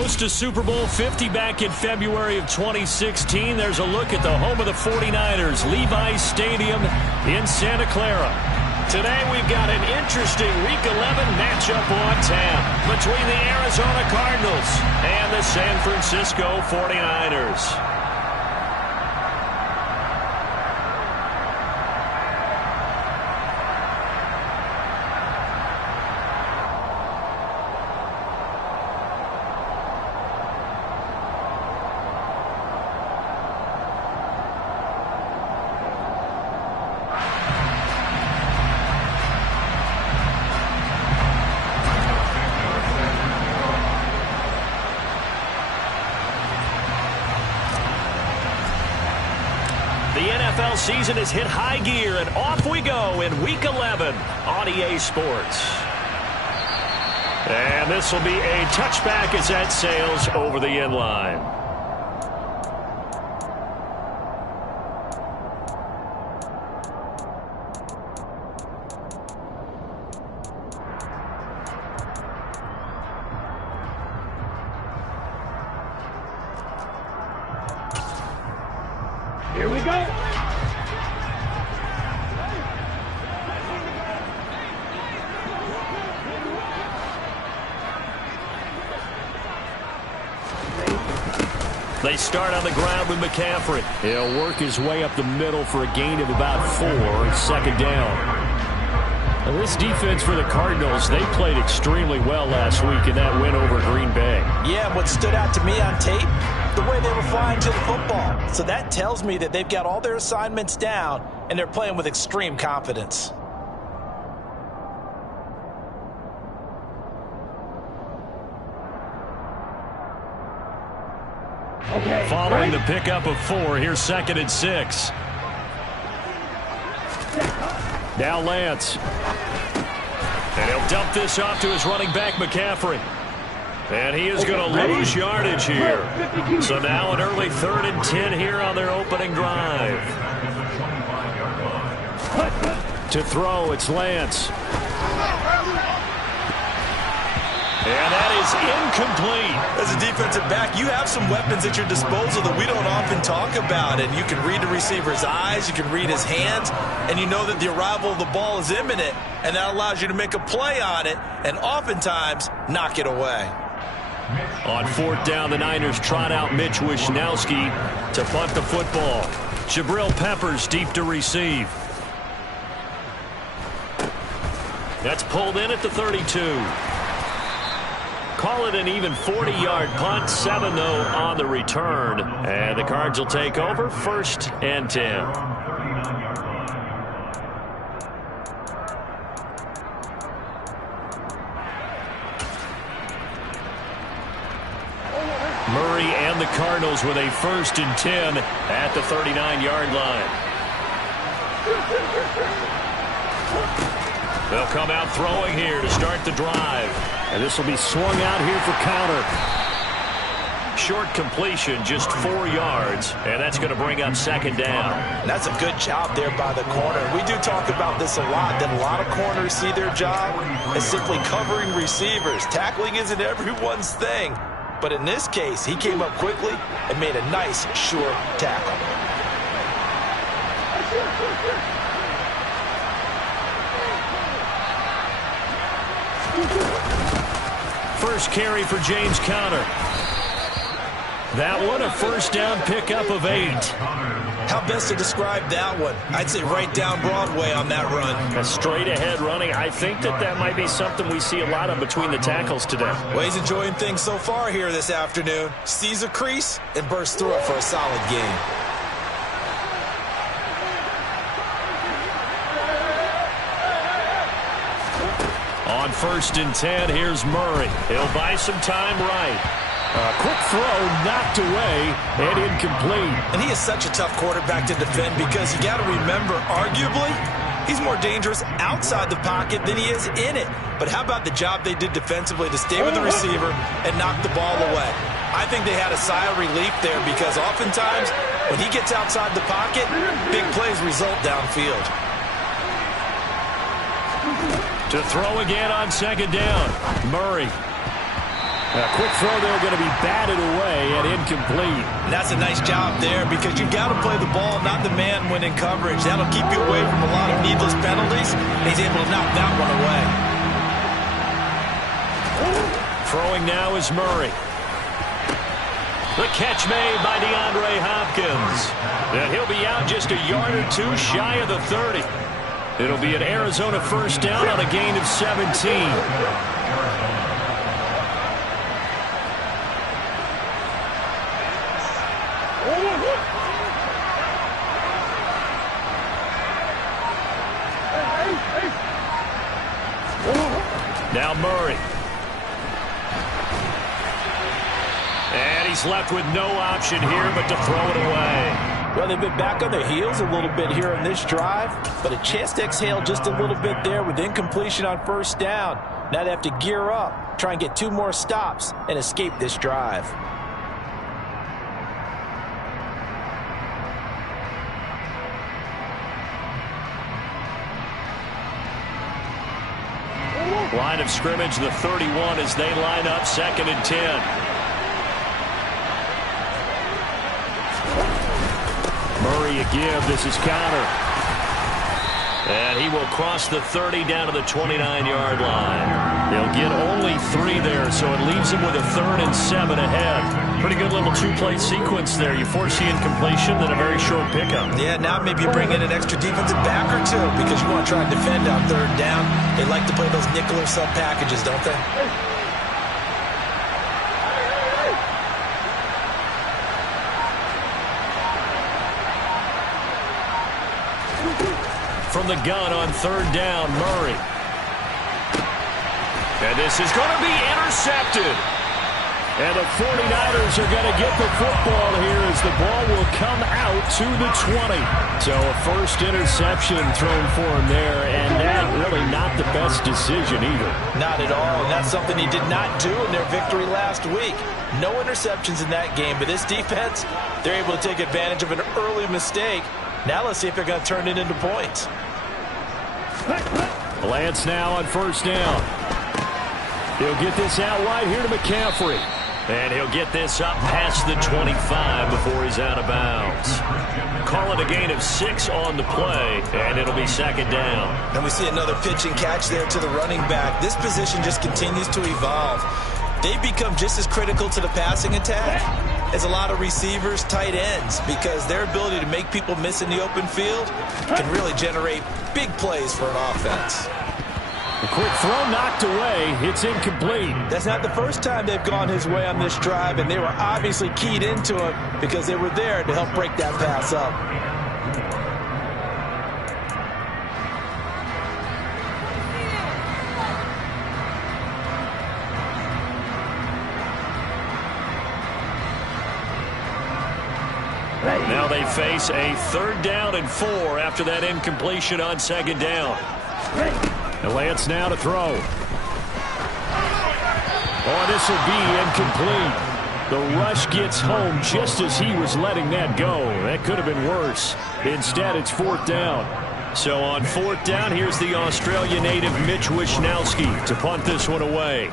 Host to Super Bowl 50 back in February of 2016. There's a look at the home of the 49ers, Levi's Stadium in Santa Clara. Today we've got an interesting Week 11 matchup on tap between the Arizona Cardinals and the San Francisco 49ers. The NFL season has hit high gear, and off we go in Week 11 on EA Sports. And this will be a touchback as that sails over the end line. Here we go. They start on the ground with McCaffrey. He'll work his way up the middle for a gain of about 4, second down. Now this defense for the Cardinals, they played extremely well last week in that win over Green Bay. Yeah, what stood out to me on tape, the way they were flying to the football. So that tells me that they've got all their assignments down and they're playing with extreme confidence. Okay. Following the pickup of 4, here's 2nd and 6. Now Lance. And he'll dump this off to his running back, McCaffrey. And he is going to lose yardage here. So now an early 3rd and 10 here on their opening drive. To throw, it's Lance. And that is incomplete. As a defensive back, you have some weapons at your disposal that we don't often talk about. And you can read the receiver's eyes, you can read his hands, and you know that the arrival of the ball is imminent. And that allows you to make a play on it and oftentimes knock it away. On 4th down, the Niners trot out Mitch Wishnowski to punt the football. Jabril Peppers deep to receive. That's pulled in at the 32. Call it an even 40-yard punt, 7 though on the return. And the Cards will take over, 1st and 10. Murray and the Cardinals with a 1st and 10 at the 39-yard line. They'll come out throwing here to start the drive. And this will be swung out here for counter. Short completion, just 4 yards, and that's going to bring up 2nd down. And that's a good job there by the corner. We do talk about this a lot, that a lot of corners see their job as simply covering receivers. Tackling isn't everyone's thing. But in this case, he came up quickly and made a nice, sure tackle. First carry for James Conner. That one, a 1st down pickup of 8. How best to describe that one? I'd say right down Broadway on that run. A straight ahead running. I think that might be something we see a lot of between the tackles today. Well, he's enjoying things so far here this afternoon. Sees a crease and bursts through it for a solid gain. On 1st and 10, here's Murray. He'll buy some time right. A quick throw knocked away and incomplete. And he is such a tough quarterback to defend because you got to remember, arguably, he's more dangerous outside the pocket than he is in it. But how about the job they did defensively to stay with the receiver and knock the ball away? I think they had a sigh of relief there because oftentimes when he gets outside the pocket, big plays result downfield. To throw again on 2nd down, Murray. A quick throw there going to be batted away and incomplete. And that's a nice job there because you got to play the ball, not the man when in coverage. That'll keep you away from a lot of needless penalties. And he's able to knock that one away. Throwing now is Murray. The catch made by DeAndre Hopkins. And he'll be out just a yard or two shy of the 30. It'll be an Arizona first down on a gain of 17. Now Murray. And he's left with no option here but to throw it away. Well, they've been back on their heels a little bit here in this drive, but a chance to exhale just a little bit there with incompletion on first down. Now they have to gear up, try and get 2 more stops, and escape this drive. Line of scrimmage, the 31 as they line up 2nd and 10. Murray a give. This is counter. And he will cross the 30 down to the 29-yard line. They'll get only 3 there, so it leaves him with a 3rd and 7 ahead. Pretty good little 2-play sequence there. You force the incompletion, then a very short pickup. Yeah, now maybe you bring in an extra defensive back or 2 because you want to try and defend on 3rd down. They like to play those nickel or sub packages, don't they? From the gun on 3rd down, Murray. And this is going to be intercepted. And the 49ers are going to get the football here as the ball will come out to the 20. So a first interception thrown for him there, and that really not the best decision either. Not at all, and that's something he did not do in their victory last week. No interceptions in that game, but this defense, they're able to take advantage of an early mistake. Now let's see if they're going to turn it into points. Lance now on first down. He'll get this out wide here to McCaffrey. And he'll get this up past the 25 before he's out of bounds. Call it a gain of 6 on the play, and it'll be 2nd down. And we see another pitch and catch there to the running back. This position just continues to evolve. They've become just as critical to the passing attack as a lot of receivers, tight ends, because their ability to make people miss in the open field can really generate big plays for an offense. A quick throw knocked away. It's incomplete. That's not the first time they've gone his way on this drive, and they were obviously keyed into him because they were there to help break that pass up. Now they face a 3rd down and 4 after that incompletion on 2nd down. And Lance now to throw. Oh, this will be incomplete. The rush gets home just as he was letting that go. That could have been worse. Instead, it's 4th down. So on 4th down, here's the Australia native Mitch Wishnowsky to punt this one away.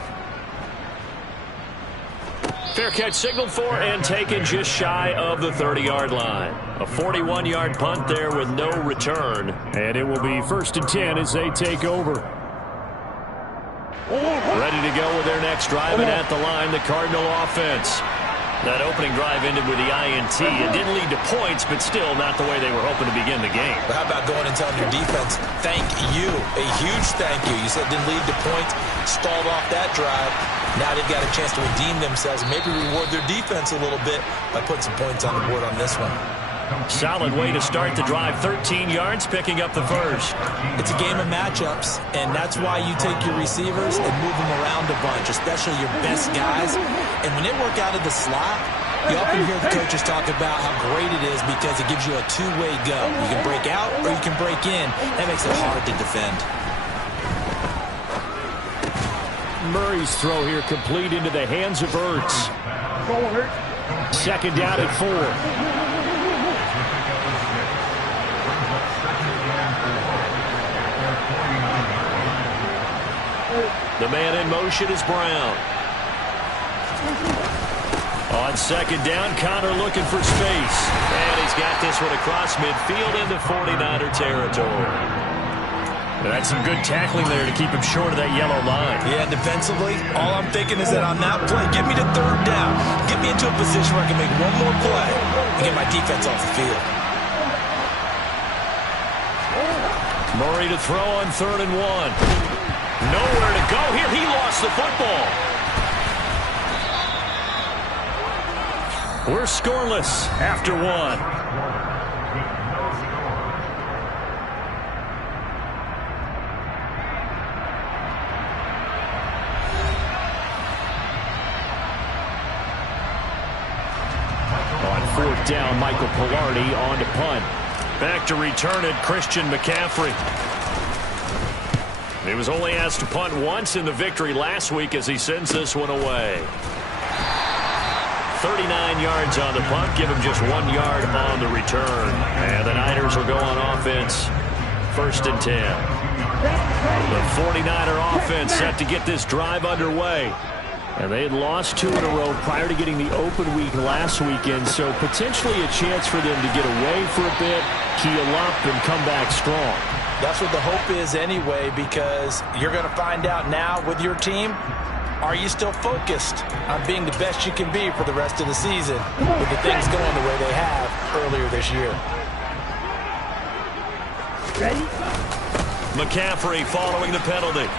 Fair catch signaled for and taken just shy of the 30-yard line. A 41-yard punt there with no return. And it will be 1st and 10 as they take over. Ready to go with their next drive, and at the line, the Cardinal offense. That opening drive ended with the INT. It didn't lead to points, but still not the way they were hoping to begin the game. But how about going and telling your defense, thank you, a huge thank you. You said it didn't lead to points, stalled off that drive. Now they've got a chance to redeem themselves and maybe reward their defense a little bit by putting some points on the board on this one. Solid way to start the drive. 13 yards, picking up the first. It's a game of matchups, and that's why you take your receivers and move them around a bunch, especially your best guys. And when they work out of the slot, you often hear the coaches talk about how great it is because it gives you a two-way go. You can break out or you can break in. That makes it hard to defend. Murray's throw here complete into the hands of Ertz. 2nd down and 4. The man in motion is Brown. On second down, Connor looking for space. And he's got this one across midfield into 49er territory. That's some good tackling there to keep him short of that yellow line. Yeah, defensively, all I'm thinking is that on that play, get me to third down. Get me into a position where I can make one more play and get my defense off the field. Murray to throw on 3rd and 1. Nowhere to go here. He lost the football. We're scoreless after 1. Down, Michael Pilardi on to punt. Back to return it, Christian McCaffrey. He was only asked to punt once in the victory last week as he sends this one away. 39 yards on the punt, give him just 1 yard on the return. And the Niners will go on offense, 1st and 10. The 49er offense set to get this drive underway. And they had lost 2 in a row prior to getting the open week last weekend, so potentially a chance for them to get away for a bit, keel up, and come back strong. That's what the hope is anyway, because you're going to find out now with your team, are you still focused on being the best you can be for the rest of the season with the things going the way they have earlier this year? Ready? McCaffrey following the penalty.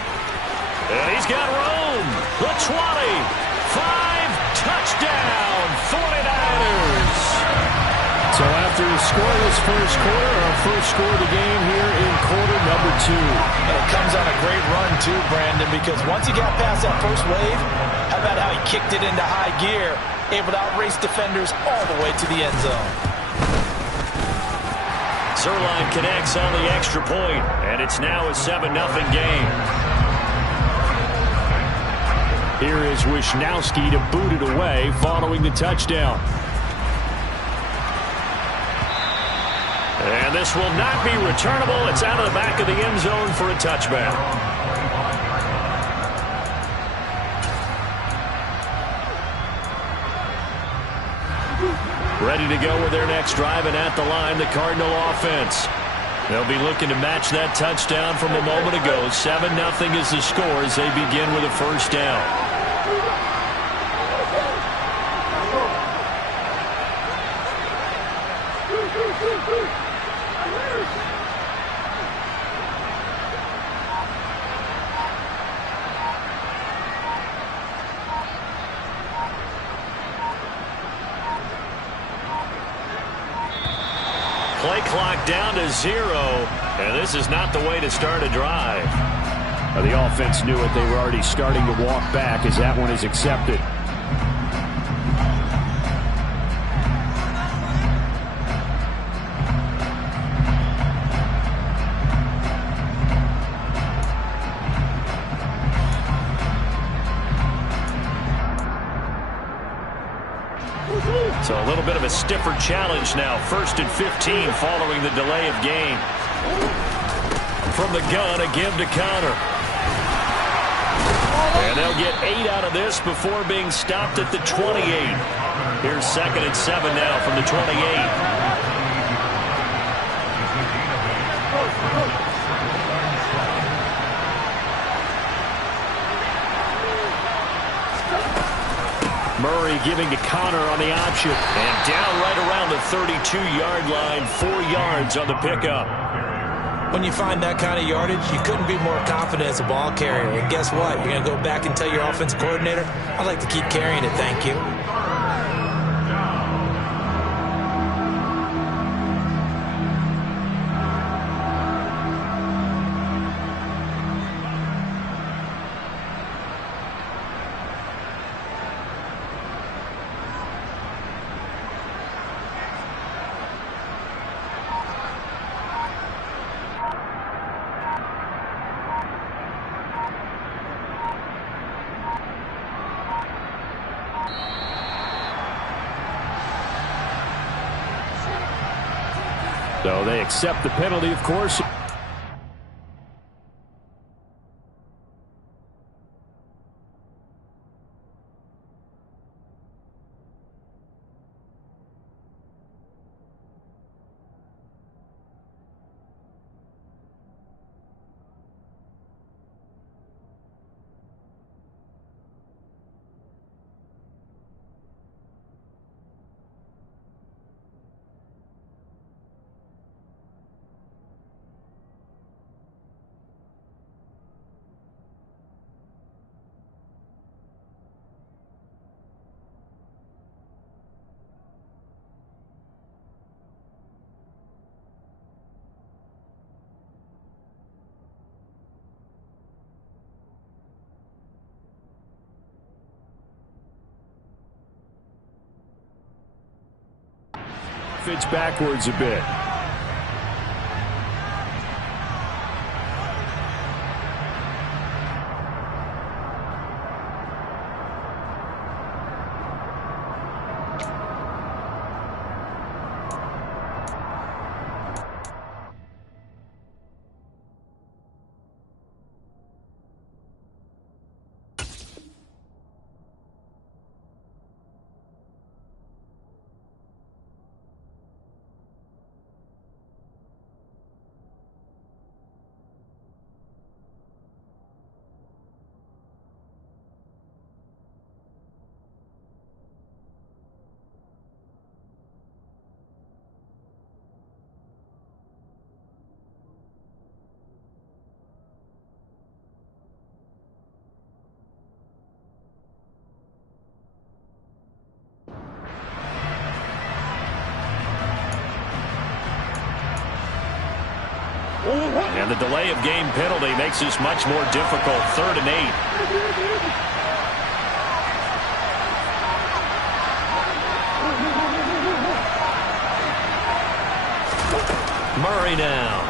And he's got room. The 20. 5. Touchdown. 49ers. So after a scoreless first quarter, our first score of the game here in quarter number 2. And it comes on a great run too, Brandon, because once he got past that first wave, how about how he kicked it into high gear, able to outrace defenders all the way to the end zone. Zuerlein connects on the extra point, and it's now a 7-0 game. Here is Wisnowski to boot it away following the touchdown. And this will not be returnable. It's out of the back of the end zone for a touchback. Ready to go with their next drive, and at the line, the Cardinal offense. They'll be looking to match that touchdown from a moment ago. 7-0 is the score as they begin with a first down. Play clock down to 0, and this is not the way to start a drive. The offense knew it. They were already starting to walk back as that one is accepted. So a little bit of a stiffer challenge now. 1st and 15 following the delay of game. From the gun, a give to Connor. And they'll get 8 out of this before being stopped at the 28. Here's 2nd and 7 now from the 28. Murray giving to Connor on the option. And down right around the 32-yard line. 4 yards on the pickup. When you find that kind of yardage, you couldn't be more confident as a ball carrier. And guess what? You're going to go back and tell your offensive coordinator, I'd like to keep carrying it, thank you. So they accept the penalty, of course. defense backwards a bit. And the delay of game penalty makes this much more difficult. 3rd and 8. Murray now.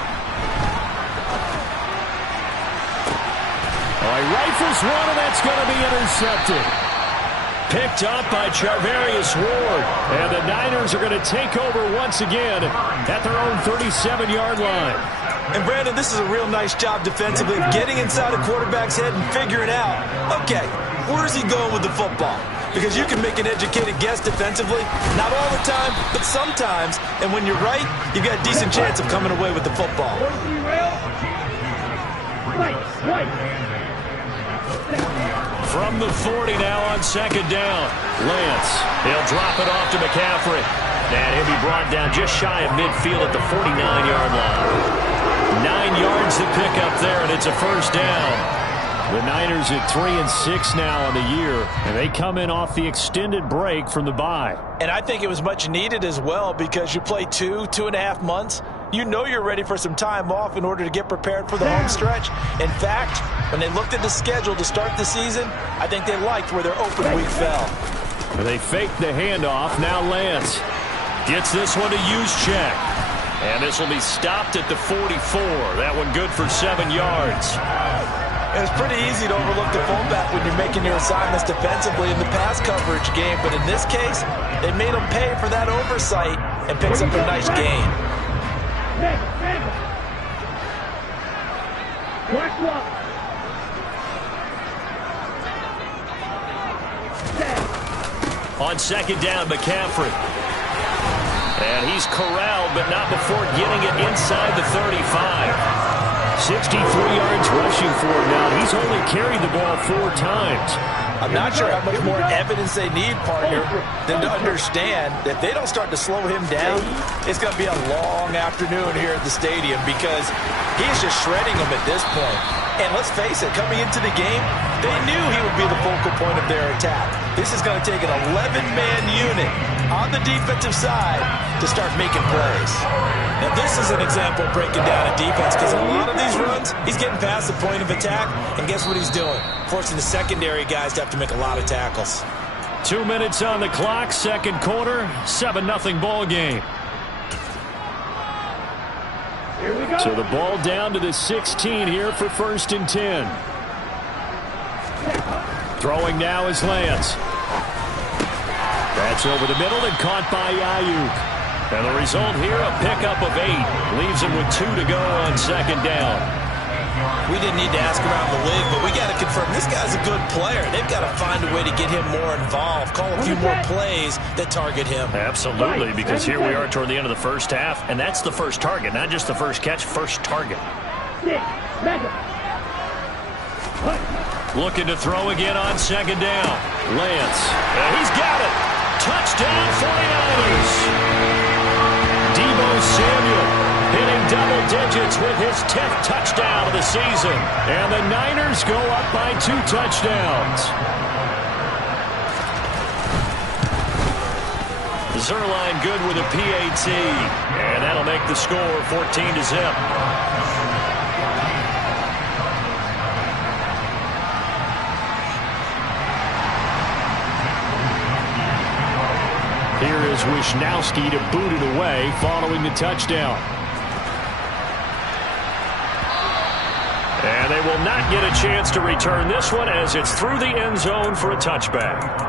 He rifles one, and that's going to be intercepted. Picked up by Charvarius Ward. And the Niners are going to take over once again at their own 37-yard line. And, Brandon, this is a real nice job defensively of getting inside a quarterback's head and figuring out, okay, where's he going with the football? Because you can make an educated guess defensively. Not all the time, but sometimes. And when you're right, you've got a decent chance of coming away with the football. From the 40 now on 2nd down. Lance. He'll drop it off to McCaffrey. And he'll be brought down just shy of midfield at the 49-yard line. 9 yards to pick up there, and it's a 1st down. The Niners at 3-6 now on the year, and they come in off the extended break from the bye. And I think it was much needed as well because you play 2.5 months. You know you're ready for some time off in order to get prepared for the home stretch. In fact, when they looked at the schedule to start the season, I think they liked where their open week fell. They faked the handoff. Now Lance gets this one to Juszczyk. And this will be stopped at the 44. That one good for 7 yards. It's pretty easy to overlook the fullback when you're making your assignments defensively in the pass coverage game. But in this case, they made him pay for that oversight and picks up a nice gain. On 2nd down, McCaffrey. And he's corralled, but not before getting it inside the 35. 63 yards rushing for him now. He's only carried the ball 4 times. I'm not sure how much more evidence they need, partner, than to understand that if they don't start to slow him down, it's going to be a long afternoon here at the stadium because he's just shredding them at this point. And let's face it, coming into the game, they knew he would be the focal point of their attack. This is going to take an 11-man unit on the defensive side to start making plays. Now, this is an example of breaking down a defense because a lot of these runs, he's getting past the point of attack, and guess what he's doing? Forcing the secondary guys to have to make a lot of tackles. 2 minutes on the clock, 2nd quarter, 7-0 ball game. Here we go. So the ball down to the 16 here for 1st and 10. Throwing now is Lance. That's over the middle and caught by Ayuk. And the result here, a pickup of 8. Leaves him with 2 to go on 2nd down. We didn't need to ask around the league, but we got to confirm this guy's a good player. They've got to find a way to get him more involved, call a few more plays that target him. Absolutely, because here we are toward the end of the 1st half, and that's the first target, not just the first catch, first target. Looking to throw again on 2nd down. Lance. And he's got it. Touchdown 49ers. Deebo Samuel hitting double digits with his 10th touchdown of the season. And the Niners go up by 2 touchdowns. Zuerlein good with a PAT. And that'll make the score 14-0. Here is Wisnowski to boot it away following the touchdown. And they will not get a chance to return this one as it's through the end zone for a touchback.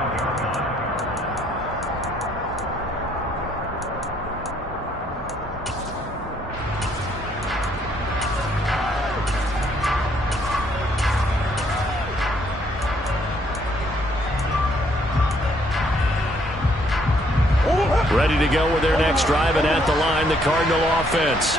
Ready to go with their next drive, and at the line, the Cardinal offense.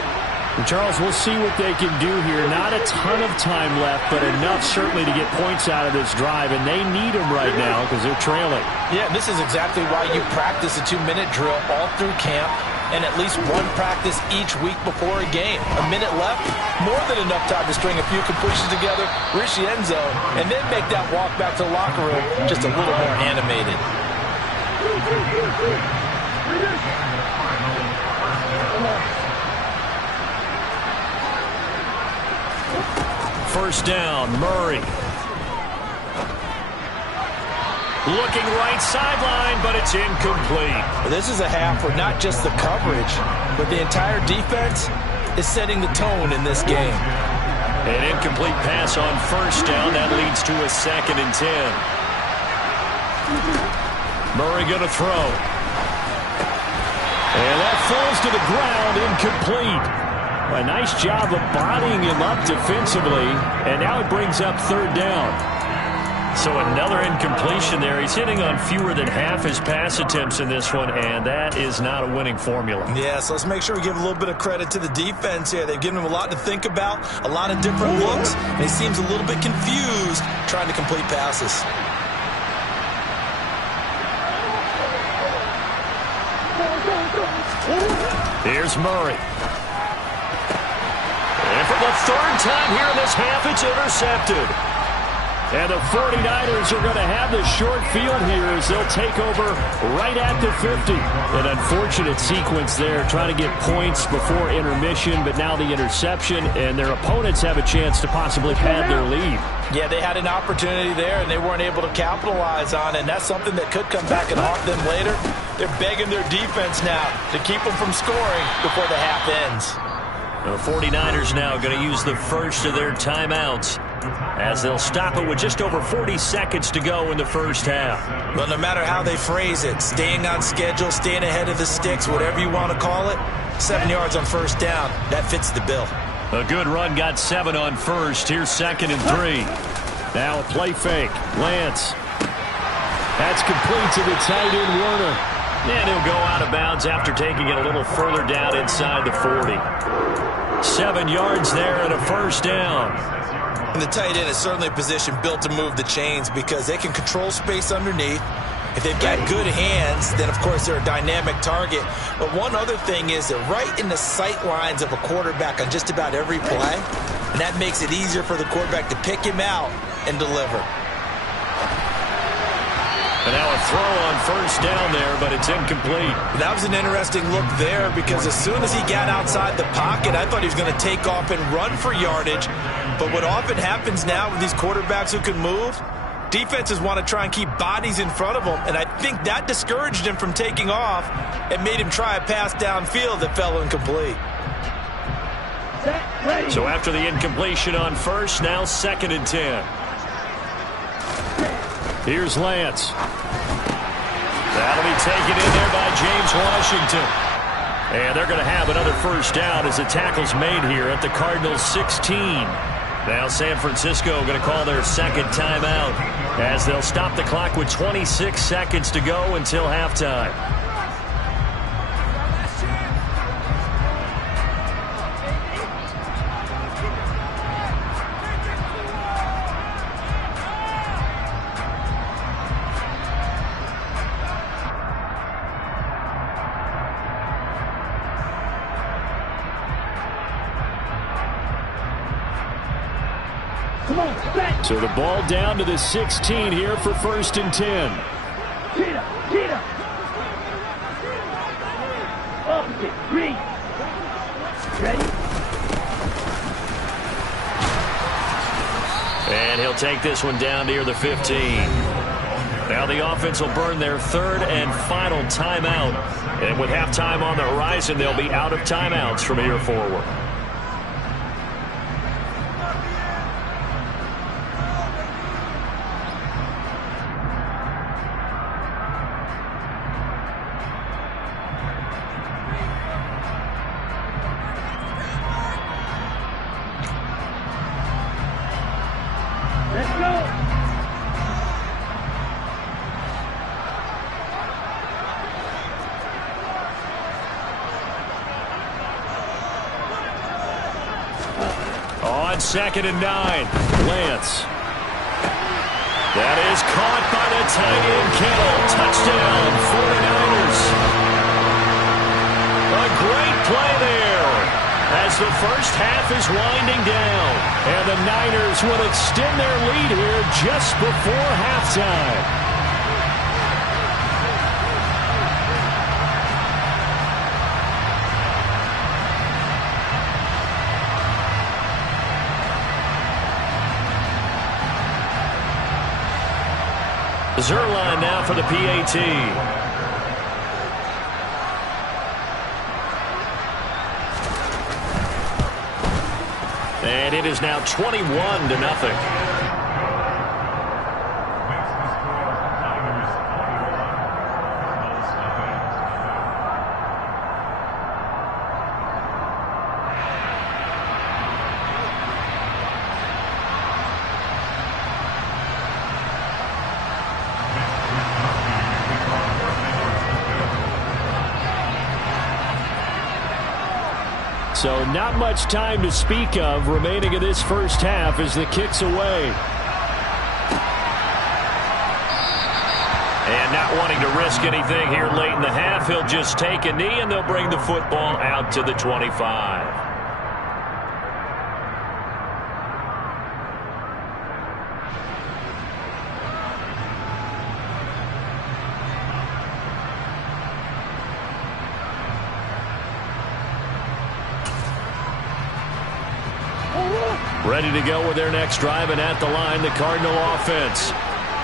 And Charles, we'll see what they can do here. Not a ton of time left, but enough certainly to get points out of this drive, and they need them right now because they're trailing. Yeah, this is exactly why you practice a 2-minute drill all through camp and at least one practice each week before a game. A minute left, more than enough time to string a few completions together, reach the end zone, and then make that walk back to the locker room just a little more animated. First down, Murray. Looking right sideline, but it's incomplete. This is a half where not just the coverage, but the entire defense is setting the tone in this game. An incomplete pass on first down. That leads to a 2nd and 10. Murray going to throw. And that falls to the ground, incomplete. A nice job of bodying him up defensively, and now it brings up 3rd down. So another incompletion there. He's hitting on fewer than half his pass attempts in this one, and that is not a winning formula. Yeah, so let's make sure we give a little bit of credit to the defense here. They've given him a lot to think about, a lot of different looks, and he seems a little bit confused trying to complete passes. Here's Murray. And for the 3rd time here in this half, it's intercepted. And the 49ers are going to have the short field here as they'll take over right at the 50. An unfortunate sequence there, trying to get points before intermission, but now the interception, and their opponents have a chance to possibly pad their lead. Yeah, they had an opportunity there, and they weren't able to capitalize on it, and that's something that could come back and haunt them later. They're begging their defense now to keep them from scoring before the half ends. The 49ers now going to use the first of their timeouts as they'll stop it with just over 40 seconds to go in the first half. Well, no matter how they phrase it, staying on schedule, staying ahead of the sticks, whatever you want to call it, 7 yards on first down, that fits the bill. A good run, got 7 on first. Here's 2nd and 3. Now a play fake. Lance. That's complete to the tight end, Werner. And he'll go out of bounds after taking it a little further down inside the 40. 7 yards there and a first down. And the tight end is certainly a position built to move the chains because they can control space underneath. If they've got good hands, then, of course, they're a dynamic target. But one other thing is they're right in the sight lines of a quarterback on just about every play, and that makes it easier for the quarterback to pick him out and deliver. And now a throw on first down there, but it's incomplete. That was an interesting look there because as soon as he got outside the pocket, I thought he was going to take off and run for yardage. But what often happens now with these quarterbacks who can move, defenses want to try and keep bodies in front of them, and I think that discouraged him from taking off and made him try a pass downfield that fell incomplete. So after the incompletion on first, now 2nd and 10. Here's Lance. That'll be taken in there by James Washington. And they're going to have another first down as the tackle's made here at the Cardinals' 16. Now San Francisco going to call their 2nd timeout as they'll stop the clock with 26 seconds to go until halftime. So the ball down to the 16 here for 1st and 10. And he'll take this one down near the 15. Now the offense will burn their third and final timeout. And with halftime on the horizon, they'll be out of timeouts from here forward. Second and 9. Lance. That is caught by the tight end, Kittle. Touchdown, 49ers. A great play there as the first half is winding down. And the Niners will extend their lead here just before halftime. Zuerlein now for the PAT. And it is now 21-0. So not much time to speak of remaining in this first half as the kick's away. And not wanting to risk anything here late in the half, he'll just take a knee and they'll bring the football out to the 25. Ready to go with their next drive, and at the line, the Cardinal offense.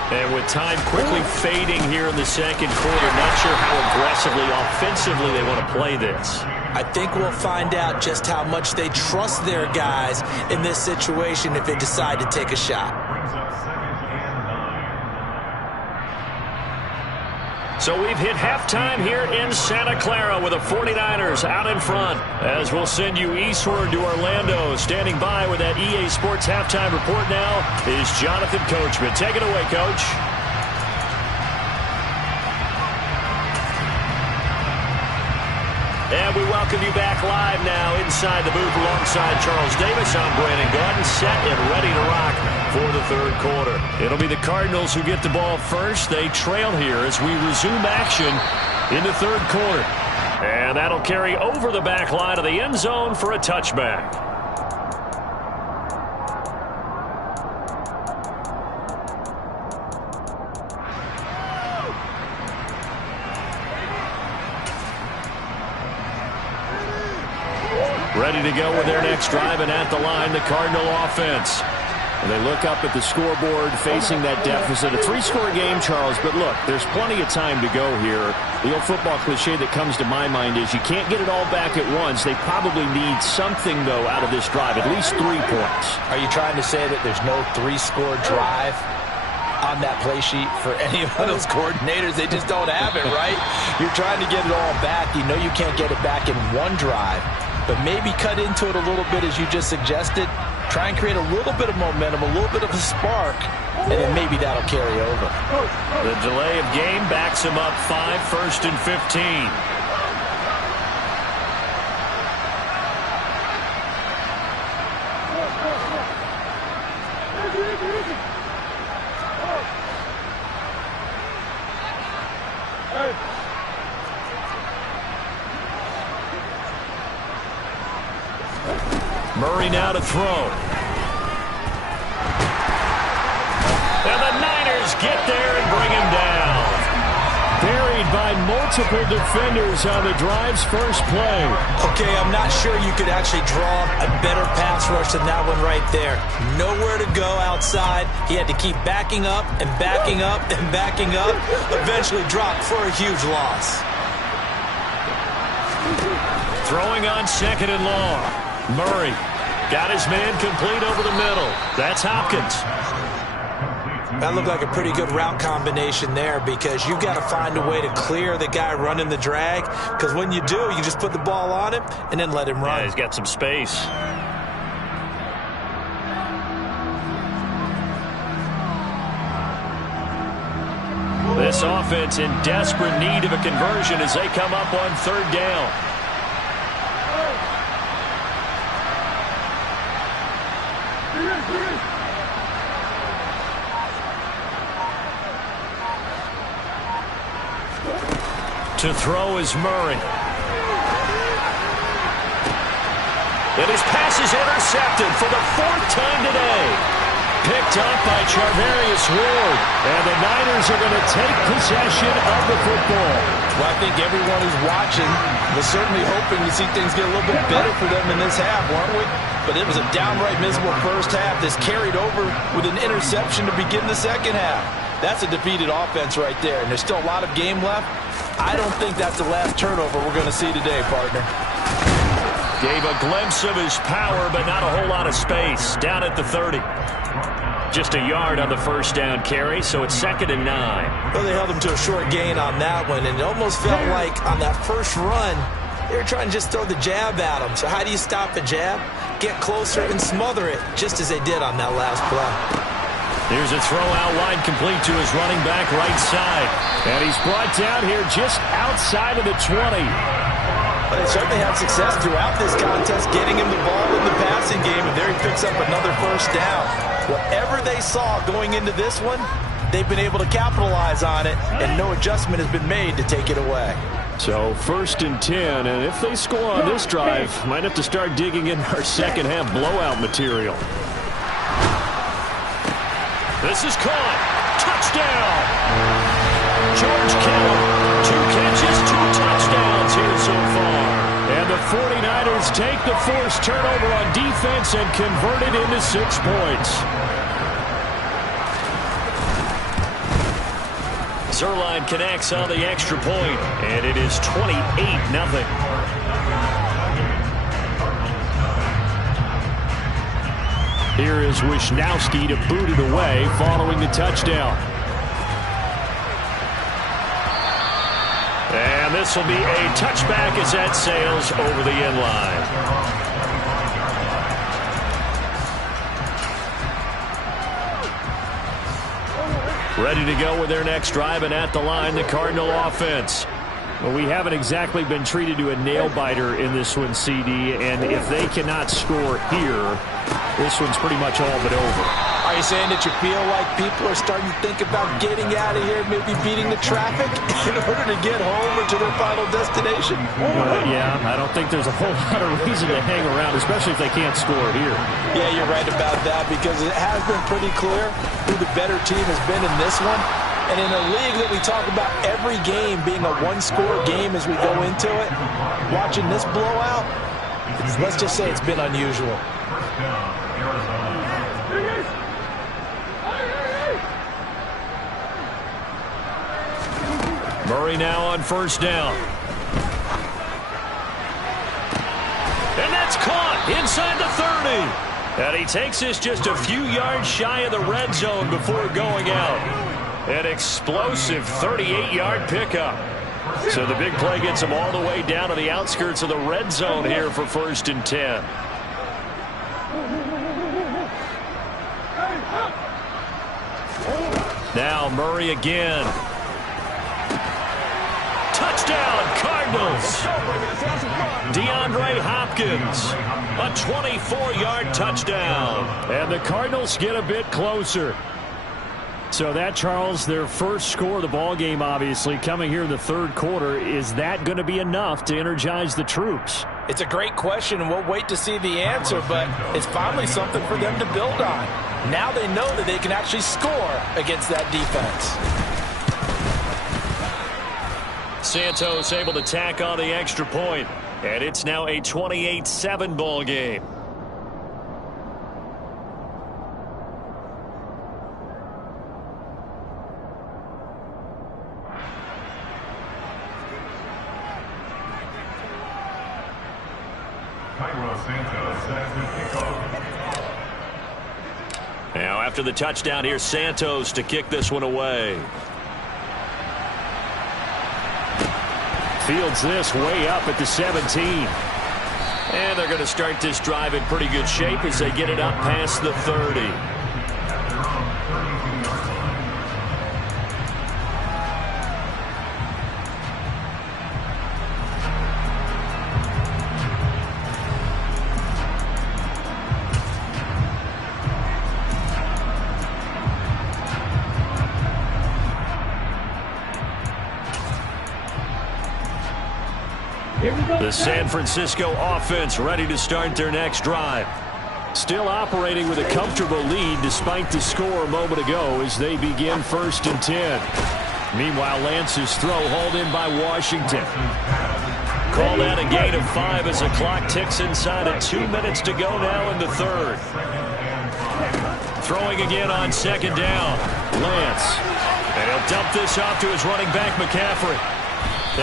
And with time quickly fading here in the second quarter, not sure how aggressively, offensively they want to play this. I think we'll find out just how much they trust their guys in this situation if they decide to take a shot. So we've hit halftime here in Santa Clara with the 49ers out in front. As we'll send you eastward to Orlando. Standing by with that EA Sports halftime report now is Jonathan Coachman. Take it away, Coach. And we welcome you back live now inside the booth alongside Charles Davis. I'm Brandon Gaudin, set and ready to rock for the third quarter. It'll be the Cardinals who get the ball first. They trail here as we resume action in the third quarter. And that'll carry over the back line of the end zone for a touchback. Ready to go with their next drive, and at the line, the Cardinal offense. And they look up at the scoreboard facing that deficit. A three-score game, Charles, but look, there's plenty of time to go here. The old football cliche that comes to my mind is you can't get it all back at once. They probably need something, though, out of this drive, at least 3 points. Are you trying to say that there's no three-score drive on that play sheet for any of those coordinators? They just don't have it, right? You're trying to get it all back. You know you can't get it back in one drive, but maybe cut into it a little bit as you just suggested. Try and create a little bit of momentum, a little bit of a spark, and then maybe that'll carry over. The delay of game backs him up 5, 1st and 15. Murray now to throw. And the Niners get there and bring him down. Very buried by multiple defenders on the drive's first play. Okay, I'm not sure you could actually draw a better pass rush than that one right there. Nowhere to go outside. He had to keep backing up and backing up and backing up. Eventually dropped for a huge loss. Throwing on second and long. Murray got his man complete over the middle. That's Hopkins. That looked like a pretty good route combination there because you've got to find a way to clear the guy running the drag, because when you do, you just put the ball on him and then let him run. Yeah, he's got some space. This offense in desperate need of a conversion as they come up on third down. To throw is Murray. And his pass is intercepted for the fourth time today. Picked up by Charvarius Ward. And the Niners are going to take possession of the football. Well, I think everyone who's watching was certainly hoping to see things get a little bit better for them in this half, weren't we? But it was a downright miserable first half. This carried over with an interception to begin the second half. That's a defeated offense right there, and there's still a lot of game left. I don't think that's the last turnover we're going to see today, partner. Gave a glimpse of his power, but not a whole lot of space. Down at the 30. Just a yard on the first down carry, so it's 2nd and 9. Well, they held him to a short gain on that one, and it almost felt like on that first run, they were trying to just throw the jab at him. So how do you stop a jab? Get closer and smother it, just as they did on that last play. Here's a throw out wide, complete to his running back right side. And he's brought down here just outside of the 20. But they certainly had success throughout this contest, getting him the ball in the passing game, and there he picks up another first down. Whatever they saw going into this one, they've been able to capitalize on it, and no adjustment has been made to take it away. So 1st and 10, and if they score on this drive, might have to start digging in our second half blowout material. This is caught. Touchdown. George Kittle. 2 catches, 2 touchdowns here so far. And the 49ers take the forced turnover on defense and convert it into 6 points. Zuerlein connects on the extra point, and it is 28-0. Here is Wisnowski to boot it away following the touchdown. And this will be a touchback as that sails over the end line. Ready to go with their next drive, and at the line, the Cardinal offense. Well, we haven't exactly been treated to a nail-biter in this one, CD, and if they cannot score here, this one's pretty much all but over. Are you saying that you feel like people are starting to think about getting out of here, maybe beating the traffic in order to get home or to their final destination? Yeah, I don't think there's a whole lot of reason to hang around, especially if they can't score here. Yeah, you're right about that, because it has been pretty clear who the better team has been in this one. And in a league that we talk about every game being a one-score game as we go into it, watching this blowout, let's just say it's been unusual. Murray now on first down. And that's caught inside the 30. And he takes this just a few yards shy of the red zone before going out. An explosive 38-yard pickup. So the big play gets him all the way down to the outskirts of the red zone here for 1st and 10. Now Murray again. Touchdown, Cardinals. DeAndre Hopkins, a 24-yard touchdown. And the Cardinals get a bit closer. So that, Charles, their first score of the ball game, obviously, coming here in the third quarter. Is that going to be enough to energize the troops? It's a great question, and we'll wait to see the answer, but it's finally something for them to build on. Now they know that they can actually score against that defense. Santos able to tack on the extra point, and it's now a 28-7 ball game. Now after the touchdown here, Santos to kick this one away. Fields this way up at the 17. And they're going to start this drive in pretty good shape as they get it up past the 30. The San Francisco offense ready to start their next drive. Still operating with a comfortable lead despite the score a moment ago as they begin 1st and 10. Meanwhile, Lance's throw hauled in by Washington. Call that a gain of 5 as the clock ticks inside of 2 minutes to go now in the 3rd. Throwing again on 2nd down. Lance. And he'll dump this off to his running back, McCaffrey.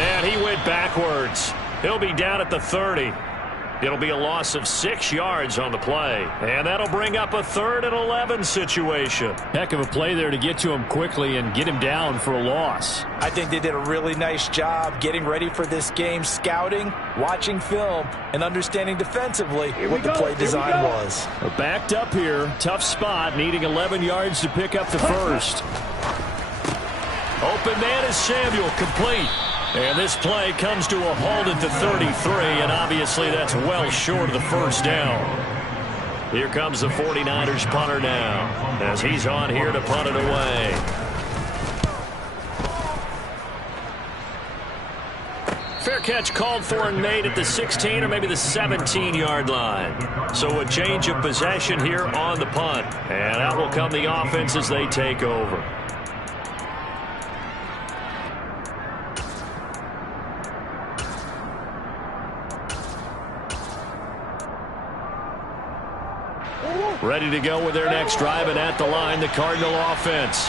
And he went backwards. He'll be down at the 30. It'll be a loss of 6 yards on the play. And that'll bring up a 3rd and 11 situation. Heck of a play there to get to him quickly and get him down for a loss. I think they did a really nice job getting ready for this game, scouting, watching film, and understanding defensively what the play design was. Backed up here. Tough spot, needing 11 yards to pick up the first. Open man is Samuel, complete. And this play comes to a halt at the 33, and obviously that's well short of the first down. Here comes the 49ers punter now, as he's on here to punt it away. Fair catch called for and made at the 16 or maybe the 17-yard line. So a change of possession here on the punt. And out will come the offense as they take over. Ready to go with their next drive, and at the line, the Cardinal offense.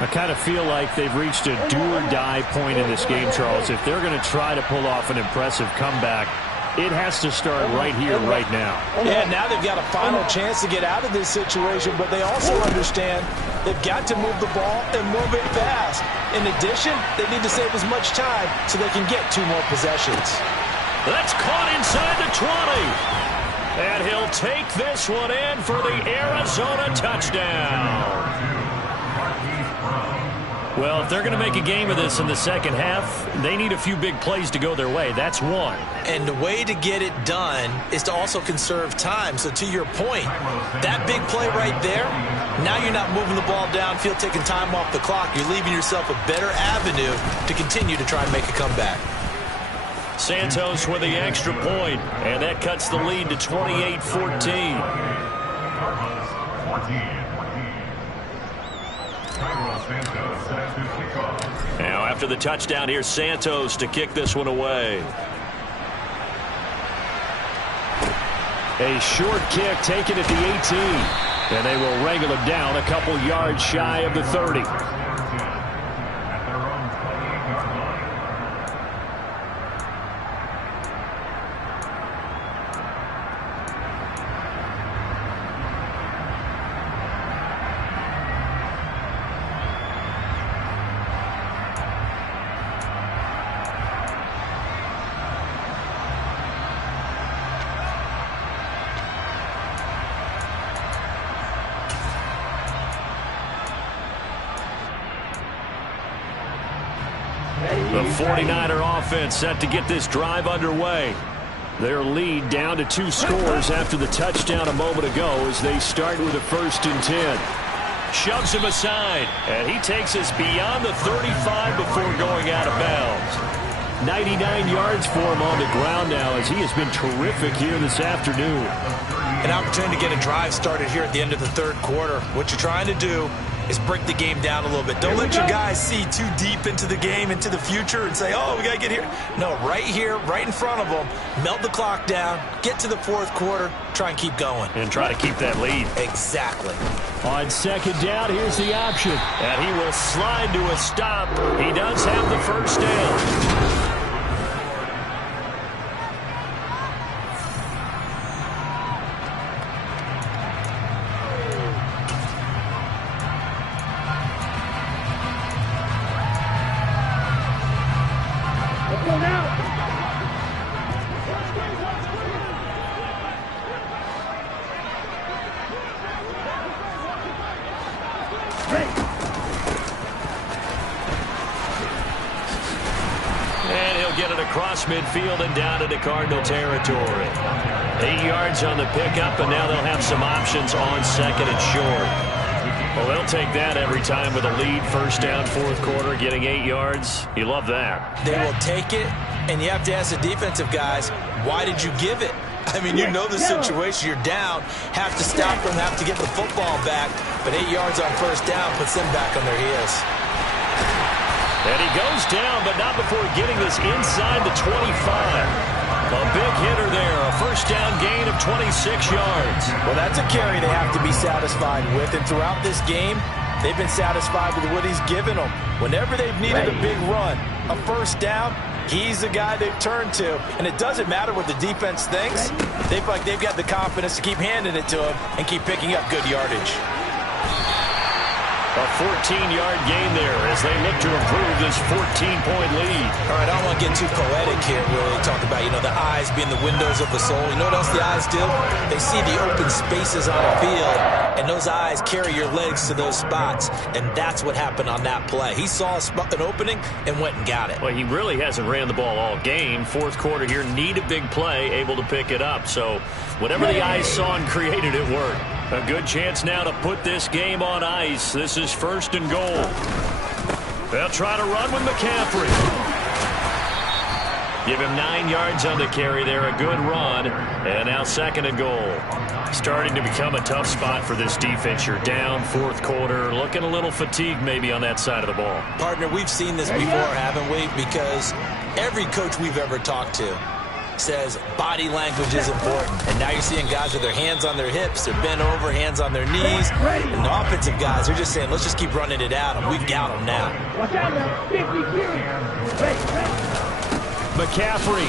I kind of feel like they've reached a do-or-die point in this game, Charles. If they're going to try to pull off an impressive comeback, it has to start right here, right now. Yeah, now they've got a final chance to get out of this situation, but they also understand they've got to move the ball and move it fast. In addition, they need to save as much time so they can get 2 more possessions. That's caught inside the 20. And he'll take this one in for the Arizona touchdown. Well, if they're going to make a game of this in the second half, they need a few big plays to go their way. That's one. And the way to get it done is to also conserve time. So to your point, that big play right there, now you're not moving the ball downfield, taking time off the clock. You're leaving yourself a better avenue to continue to try and make a comeback. Santos with the extra point, and that cuts the lead to 28-14. Now after the touchdown here, Santos to kick this one away. A short kick taken at the 18, and they will wrangle it down a couple yards shy of the 30. The 49er offense set to get this drive underway. Their lead down to 2 scores after the touchdown a moment ago as they start with a 1st and 10. Shoves him aside, and he takes us beyond the 35 before going out of bounds. 99 yards for him on the ground now as he has been terrific here this afternoon. An opportunity to get a drive started here at the end of the 3rd quarter. What you're trying to do is break the game down a little bit. Don't let your guys see too deep into the game, into the future, and say, oh, we got to get here. No, right here, right in front of them, melt the clock down, get to the fourth quarter, try and keep going. And try to keep that lead. Exactly. On second down, here's the option. And he will slide to a stop. He does have the first down. Across midfield and down into Cardinal territory. 8 yards on the pickup, and now they'll have some options on second and short. Well, they'll take that every time with a lead. First down, fourth quarter, getting 8 yards. You love that. They will take it, and you have to ask the defensive guys, why did you give it? I mean, you know the situation. You're down, have to stop them, have to get the football back, but 8 yards on first down puts them back on their heels. And he goes down, but not before getting this inside the 25. A big hitter there, a first down gain of 26 yards. Well, that's a carry they have to be satisfied with, and throughout this game, they've been satisfied with what he's given them. Whenever they've needed a big run, a first down, he's the guy they've turned to. And it doesn't matter what the defense thinks. They feel like they've got the confidence to keep handing it to him and keep picking up good yardage. A 14-yard gain there as they look to improve this 14-point lead. All right, I don't want to get too poetic here, really. Talk about, the eyes being the windows of the soul. You know what else the eyes do? They see the open spaces on a field, and those eyes carry your legs to those spots, and that's what happened on that play. He saw an opening and went and got it. Well, he really hasn't ran the ball all game. Fourth quarter here, need a big play, able to pick it up. So whatever the eyes saw and created, it worked. A good chance now to put this game on ice. This is first and goal. They'll try to run with McCaffrey. Give him 9 yards on the carry there. A good run. And now second and goal. Starting to become a tough spot for this defense. You're down fourth quarter. Looking a little fatigued maybe on that side of the ball. Partner, we've seen this before, haven't we? Because every coach we've ever talked to says body language is important. And now you're seeing guys with their hands on their hips, they're bent over, hands on their knees. And the offensive guys are just saying, let's just keep running it at them. We've got them now. McCaffrey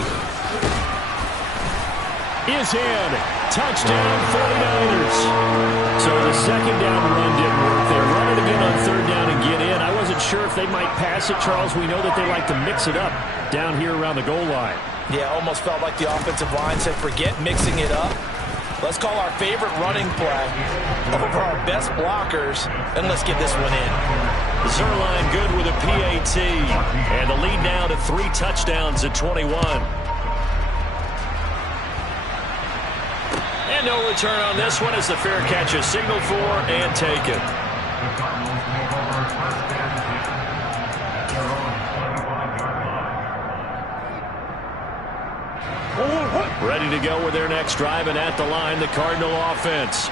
is in. Touchdown 49ers. So the second down run didn't work. They run it again on third down and get in. I wasn't sure if they might pass it, Charles. We know that they like to mix it up down here around the goal line. Yeah, almost felt like the offensive line said, forget mixing it up. Let's call our favorite running play over our best blockers, and let's get this one in. Zuerlein good with a PAT. And the lead now to 3 touchdowns at 21. And no return on this one as the fair catch is signaled for and taken. Ready to go with their next drive, and at the line, the Cardinal offense.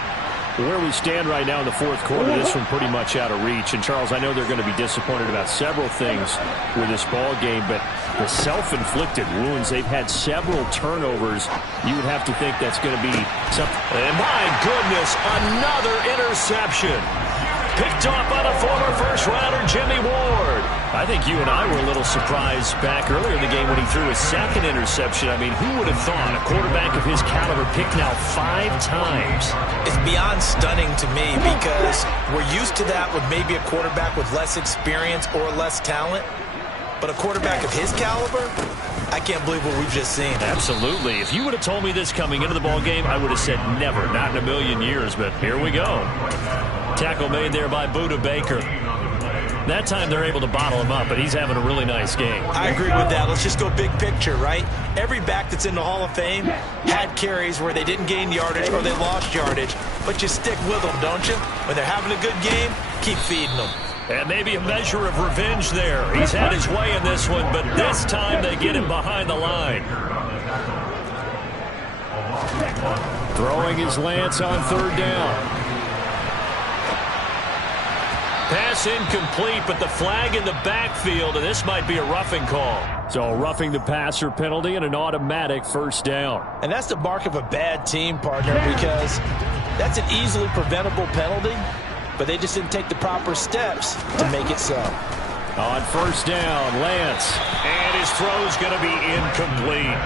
Where we stand right now in the fourth quarter, this one pretty much out of reach. And, Charles, I know they're going to be disappointed about several things with this ball game, but the self-inflicted wounds, they've had several turnovers. You would have to think that's going to be something. And, my goodness, another interception. Picked off by the former first-rounder, Jimmy Ward. I think you and I were a little surprised back earlier in the game when he threw his second interception. I mean, who would have thought a quarterback of his caliber picked now 5 times? It's beyond stunning to me because we're used to that with maybe a quarterback with less experience or less talent. But a quarterback of his caliber, I can't believe what we've just seen. Absolutely. If you would have told me this coming into the ball game, I would have said never, not in a million years. But here we go. Tackle made there by Budda Baker. That time they're able to bottle him up, but he's having a really nice game. I agree with that. Let's just go big picture, right? Every back that's in the Hall of Fame had carries where they didn't gain yardage or they lost yardage, but you stick with them, don't you? When they're having a good game, keep feeding them. And maybe a measure of revenge there. He's had his way in this one, but this time they get him behind the line. Throwing his Lance on third down. Pass incomplete, but the flag in the backfield, and this might be a roughing call. So roughing the passer penalty and an automatic first down. And that's the mark of a bad team, partner, because that's an easily preventable penalty, but they just didn't take the proper steps to make it so. On first down, Lance. And his throw's going to be incomplete.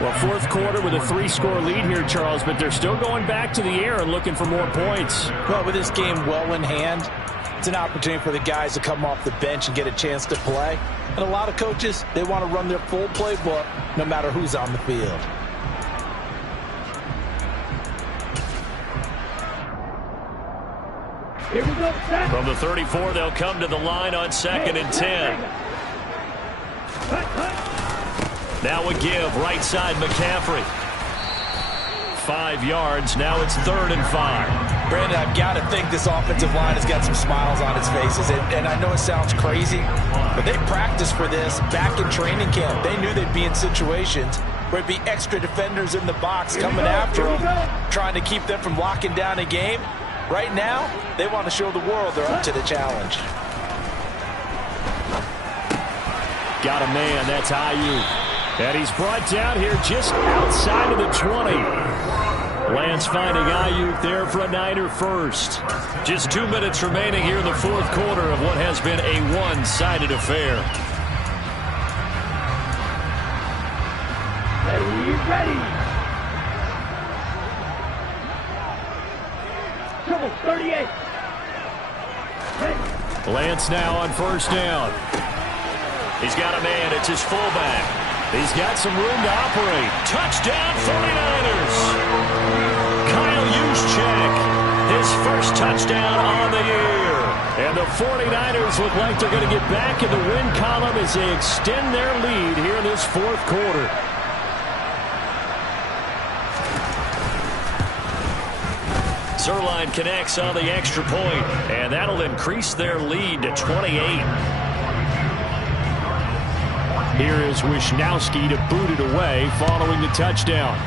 Well, fourth quarter with a 3-score lead here, Charles, but they're still going back to the air and looking for more points. Well, with this game well in hand, it's an opportunity for the guys to come off the bench and get a chance to play. And a lot of coaches, they want to run their full playbook no matter who's on the field. Here we go. From the 34, they'll come to the line on 2nd and 10. Now a give, right side McCaffrey. 5 yards, now it's 3rd and 5. Brandon, I've got to think this offensive line has got some smiles on its faces. And I know it sounds crazy, but they practiced for this back in training camp. They knew they'd be in situations where it'd be extra defenders in the box coming after them, trying to keep them from locking down a game. Right now, they want to show the world they're up to the challenge. Got a man, that's Ayuk. And he's brought down here just outside of the 20. Lance finding Ayuk there for a Niner first. Just 2 minutes remaining here in the fourth quarter of what has been a one-sided affair. Ready. Come on, 38. Lance now on first down. He's got a man, it's his fullback. He's got some room to operate. Touchdown 49ers. Kyle Juszczyk, his first touchdown on the year. And the 49ers look like they're going to get back in the win column as they extend their lead here in this fourth quarter. Zuerlein connects on the extra point, and that'll increase their lead to 28. Here is Wisnowski to boot it away following the touchdown.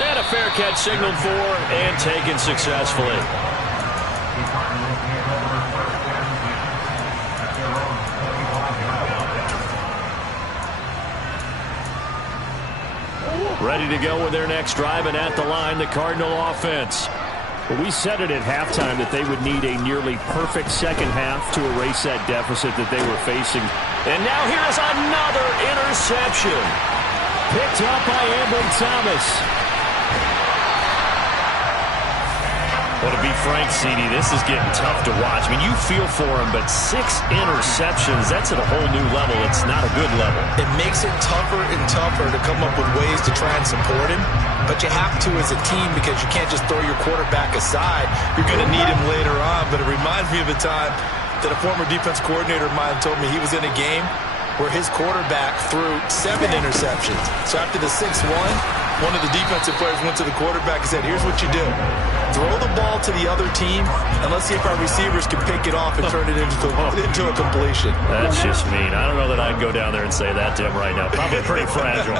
And a fair catch signaled for and taken successfully. Ready to go with their next drive, and at the line, the Cardinal offense. Well, we said it at halftime that they would need a nearly perfect second half to erase that deficit that they were facing. And now here's another interception. Picked up by Ambry Thomas. Well, to be frank, CD, this is getting tough to watch. I mean, you feel for him, but 6 interceptions, that's at a whole new level. It's not a good level. It makes it tougher and tougher to come up with ways to try and support him. But you have to as a team because you can't just throw your quarterback aside. You're going to need him later on. But it reminds me of a time that a former defense coordinator of mine told me he was in a game where his quarterback threw 7 interceptions. So after the 6th one of the defensive players went to the quarterback and said, here's what you do. Throw the ball to the other team, and let's see if our receivers can pick it off and turn it into a completion. That's just mean. I don't know that I'd go down there and say that to him right now. Probably pretty fragile.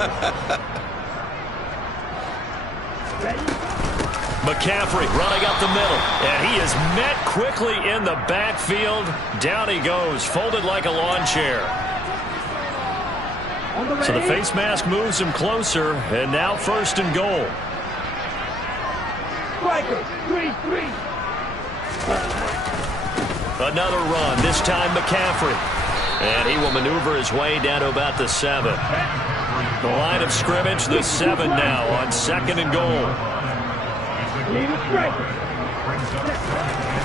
McCaffrey running up the middle, and he is met quickly in the backfield. Down he goes, folded like a lawn chair. So the face mask moves him closer, and now 1st and goal. Another run, this time McCaffrey. And he will maneuver his way down to about the 7. The line of scrimmage, the 7 now on 2nd and goal.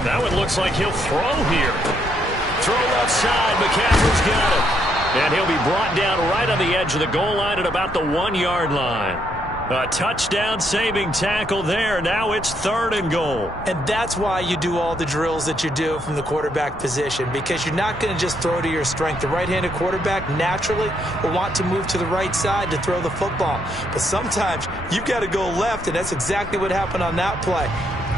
That one looks like he'll throw here. Throw left side, McCaffrey's got it. And he'll be brought down right on the edge of the goal line at about the 1-yard line. A touchdown-saving tackle there. Now it's 3rd and goal. And that's why you do all the drills that you do from the quarterback position, because you're not going to just throw to your strength. The right-handed quarterback naturally will want to move to the right side to throw the football. But sometimes you've got to go left, and that's exactly what happened on that play.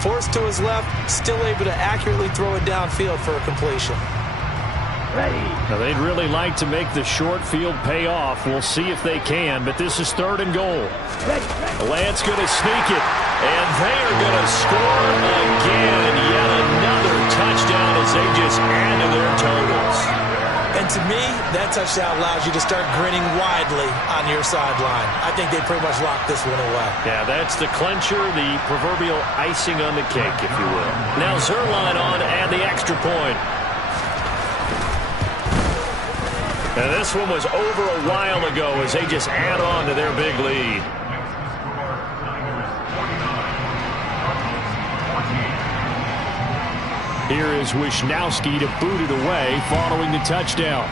Forced to his left, still able to accurately throw it downfield for a completion. Now, they'd really like to make the short field pay off. We'll see if they can, but this is 3rd and goal. Lance going to sneak it. And they are going to score again. Yet another touchdown as they just add to their totals. And to me, that touchdown allows you to start grinning widely on your sideline. I think they pretty much locked this one away. Yeah, that's the clincher, the proverbial icing on the cake, if you will. Now Zuerlein on and the extra point. And this one was over a while ago as they just add on to their big lead. Here is Wisnowski to boot it away following the touchdown.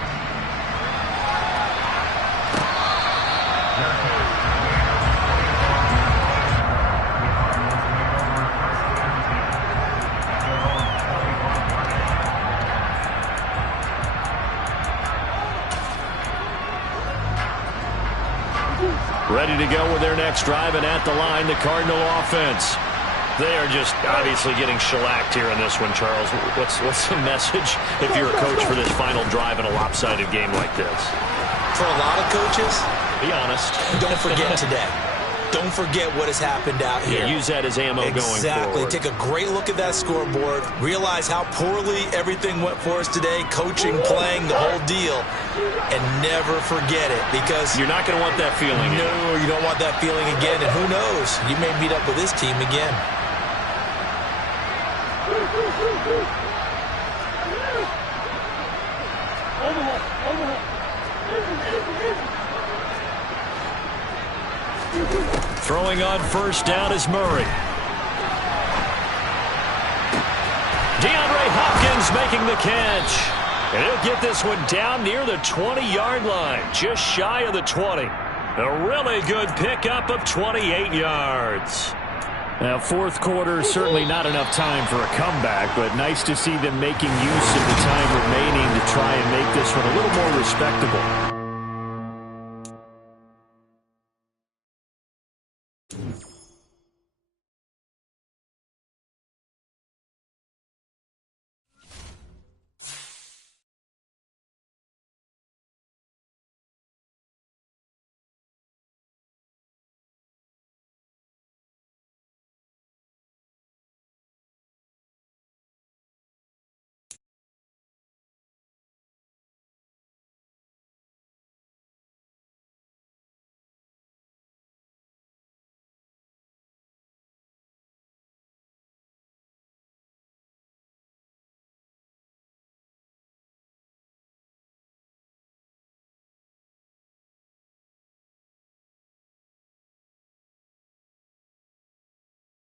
Ready to go with their next drive, and at the line, the Cardinal offense. They are just obviously getting shellacked here in this one, Charles. What's the message if you're a coach for this final drive in a lopsided game like this? For a lot of coaches, be honest. Don't forget today. Don't forget what has happened out here. Yeah, use that as ammo going forward. Exactly. Take a great look at that scoreboard. Realize how poorly everything went for us today. Coaching, playing, the whole deal. And never forget it, because you're not going to want that feeling. No, you don't want that feeling again. And who knows? You may meet up with this team again. Throwing on first down is Murray. DeAndre Hopkins making the catch. And he'll get this one down near the 20-yard line, just shy of the 20. A really good pickup of 28 yards. Now, fourth quarter, certainly not enough time for a comeback, but nice to see them making use of the time remaining to try and make this one a little more respectable.